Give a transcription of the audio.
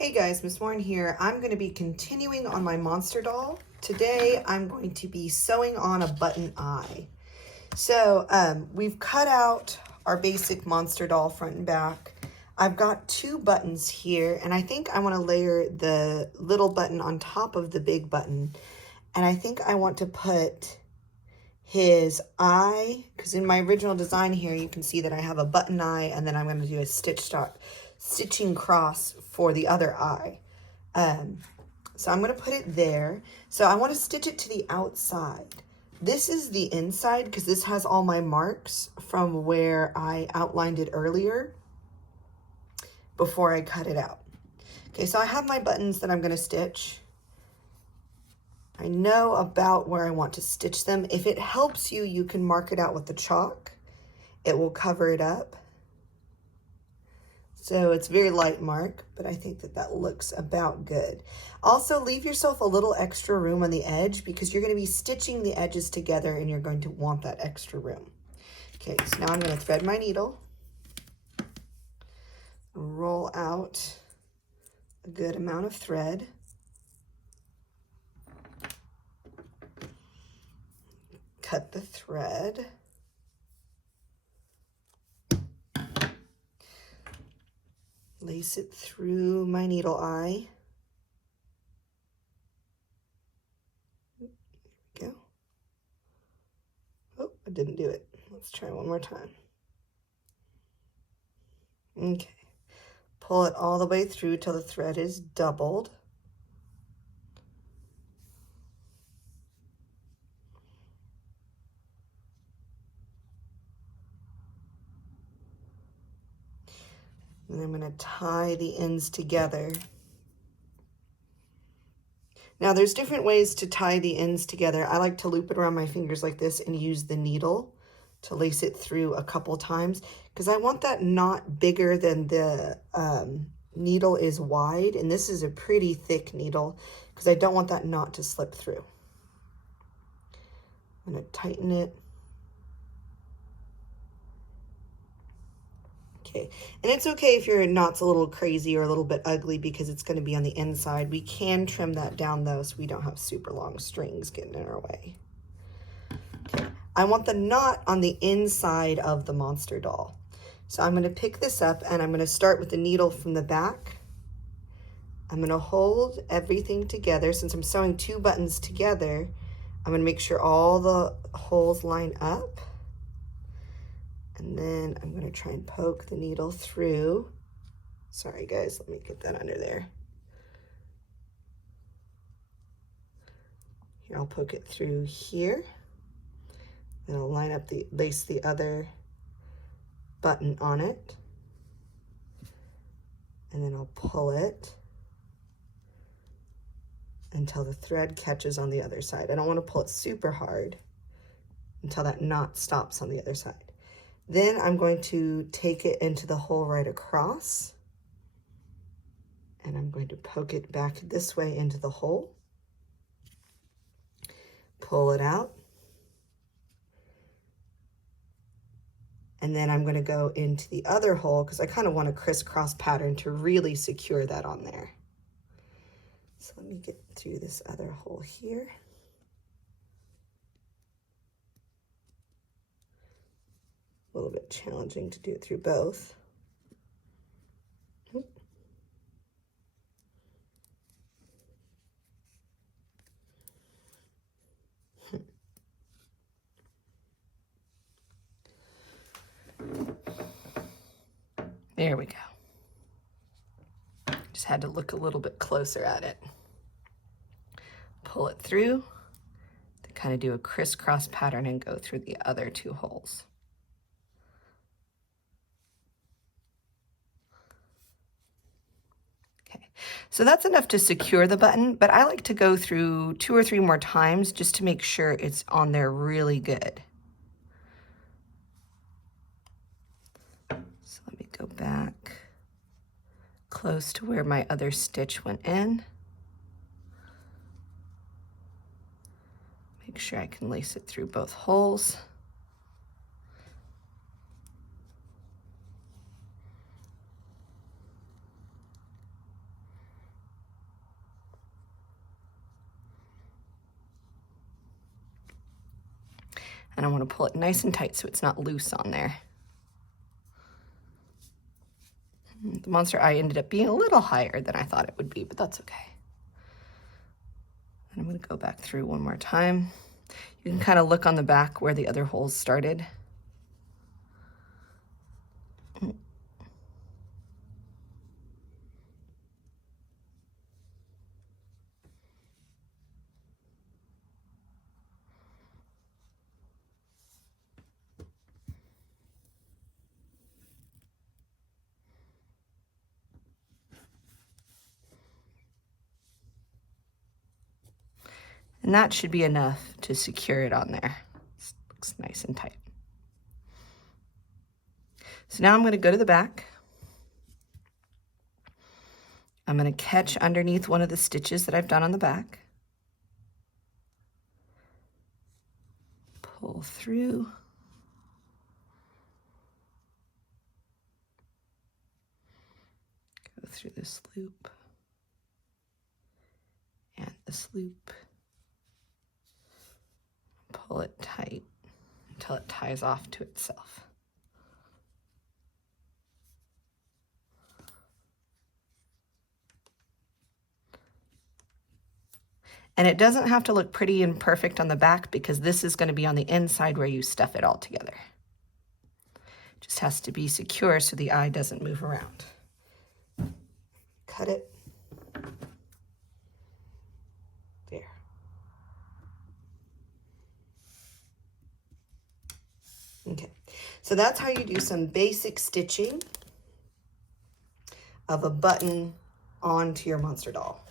Hey guys, Miss Warren here. I'm going to be continuing on my monster doll. Today I'm going to be sewing on a button eye. So we've cut out our basic monster doll front and back. I've got two buttons here, and I think I want to layer the little button on top of the big button. And I think I want to put his eye, because in my original design here you can see that I have a button eye, and then I'm going to do a stitching cross for the other eye. So I'm going to put it there. So I want to stitch it to the outside. This is the inside because this has all my marks from where I outlined it earlier before I cut it out. Okay, so I have my buttons that I'm going to stitch. I know about where I want to stitch them. If it helps you, you can mark it out with the chalk. It will cover it up. So it's very light mark, but I think that that looks about good. Also, leave yourself a little extra room on the edge because you're going to be stitching the edges together and you're going to want that extra room. Okay, so now I'm going to thread my needle, roll out a good amount of thread. Cut the thread. Lace it through my needle eye. There we go. Oh, I didn't do it. Let's try one more time. Okay. Pull it all the way through till the thread is doubled. And I'm going to tie the ends together. Now there's different ways to tie the ends together. I like to loop it around my fingers like this and use the needle to lace it through a couple times because I want that knot bigger than the needle is wide, and this is a pretty thick needle because I don't want that knot to slip through. I'm going to tighten it. Okay, and it's okay if your knot's a little crazy or a little bit ugly because it's going to be on the inside. We can trim that down though so we don't have super long strings getting in our way. Okay, I want the knot on the inside of the monster doll. So I'm going to pick this up and I'm going to start with the needle from the back. I'm going to hold everything together. Since I'm sewing two buttons together, I'm going to make sure all the holes line up. And then I'm going to try and poke the needle through. Sorry guys, let me get that under there. Here, I'll poke it through here. Then I'll line up lace the other button on it. And then I'll pull it until the thread catches on the other side. I don't want to pull it super hard until that knot stops on the other side. Then I'm going to take it into the hole right across, and I'm going to poke it back this way into the hole, pull it out, and then I'm going to go into the other hole because I kind of want a crisscross pattern to really secure that on there. So let me get through this other hole here. A little bit challenging to do it through both. There we go. Just had to look a little bit closer at it. Pull it through, to kind of do a crisscross pattern and go through the other two holes. So that's enough to secure the button, but I like to go through 2 or 3 more times just to make sure it's on there really good. So let me go back close to where my other stitch went in. Make sure I can lace it through both holes. And I want to pull it nice and tight so it's not loose on there. The monster eye ended up being a little higher than I thought it would be, but that's okay. And I'm going to go back through one more time. You can kind of look on the back where the other holes started. And that should be enough to secure it on there. It looks nice and tight. So now I'm going to go to the back. I'm going to catch underneath one of the stitches that I've done on the back. Pull through. Go through this loop and this loop. Pull it tight until it ties off to itself. And it doesn't have to look pretty and perfect on the back because this is going to be on the inside where you stuff it all together. It just has to be secure so the eye doesn't move around. Cut it. There. Okay, so that's how you do some basic stitching of a button onto your monster doll.